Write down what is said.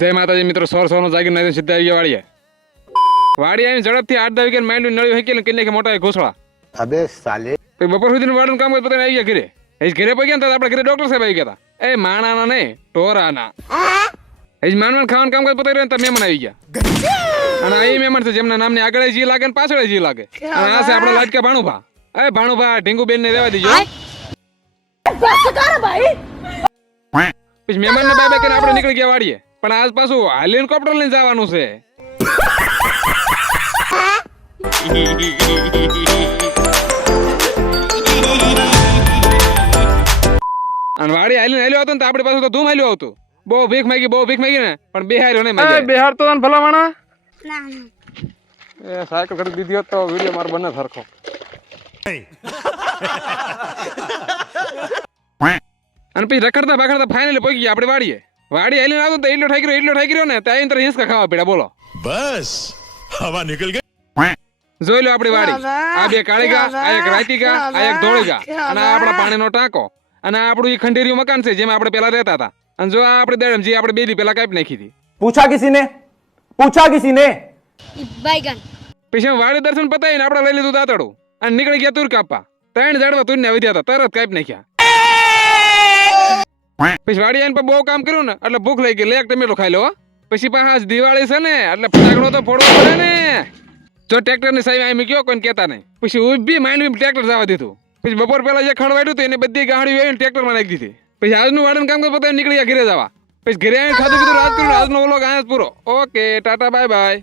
જય માતાજી મિત્રો, સોનો જાગીને સીધા આવી ગયા વાડીએ. વાડી આવીને ઝડપથી 8-10 વીઘા માંડવી નળી હકી ને કે મોટા ઘોસળા. અબે સાલે પછી બપોર સુધીનું વાડીનું કામ પોતાને આવી ગયા ઘરે. એ ઘરે પગ્યા ને આપણે ઘરે ડોક્ટર સાહેબ આવી ગયા હતા. એ માણાના નહીં ટોરાના. એ માનવાનું ખાવાનું કામ પોતે રહ્યો ને મહેમાન આવી ગયા. અને એ મહેમાન છે જેમના નામની આગળ જી લાગે ને પાછળ જી લાગે. અને આ છે આપણા લાડકા ભાણુભા. એ ભાણુભા ઢીંગુબેન ને રહેવા દીજો. પછી મહેમાન ને બાય કરીને આપણે નીકળી ગયા વાડીએ. પણ આજ પાછું હેલિકોપ્ટર લઈને જવાનું છે. અને વાડી હાલીને હેલ્યો હતો ને તો આપણી પાસે તો ધૂમ હેલ્યો હતું. બહુ ભીખ માંગી ને પણ બેહાર્યો નહીં માગે. બેહાર તો ભલા માણા એ સાયકલ ખરીદી દીધી હોત તો વિડિયો માર બને સરખો. અને પછી રખડતા ભાખડતા ફાઇનલી પહોંચી ગયા આપણે વાડીએ. વાડી હાલીને આવતો તો એટલો ઠાકી રહ્યો ને ત્યાં આવીને હિંચકા ખાવા પડ્યા. બોલો બસ હવા નીકળ ગઈ. જોઈ લો આપણી વાડી. આ બે કાળી ગા, આ એક રાતી ગા, આ એક ધોળી ગા, અને આ આપણા પાણીનો ટાંકો, અને આપણું એ ખંડેરિયું મકાન છે જેમાં આપણે પેલા રહેતા હતા. અને જો આ આપણે દેડમ જે આપણે બેલી પેલા કાપી નાખી હતી. પૂછા કિસીને बैगन પછી વાડી દર્શન પતાવીને આપણે લઈ લીધું દાંતડું અને નીકળી ગયા તુર કાપવા. 3 ઝાડવા તુરને વધ્યા હતા, તરત કાપી નાખ્યા. પછી વાડી આવીને બહુ કામ કર્યું ને એટલે ભૂખ લઈ ગઈ. એક ટમેટો ખાઈ લો. પછી પાછા દિવાળી છે ને એટલે ફટાકડો તો ફોડવો પડે ને. જો ટ્રેક્ટર ની સાઈડ આવી મૂક્યો કોઈ કહેતા નહીં. પછી ઉભી માંડવી ટ્રેક્ટર જવા દીધું. પછી બપોર પહેલા જે ખડવાડ્યું હતું એને બધી ગાડી આવીને ટ્રેક્ટરમાં નાખી દીધી. પછી આજનું વાડીનું કામ પતાવીને નીકળી ગયા ઘરે જવા. પછી ઘરે આવીને ખાધું પીધું રાત કર્યું. આજનો વ્લોગ અહીંયા જ પૂરો. Okay tata bye bye.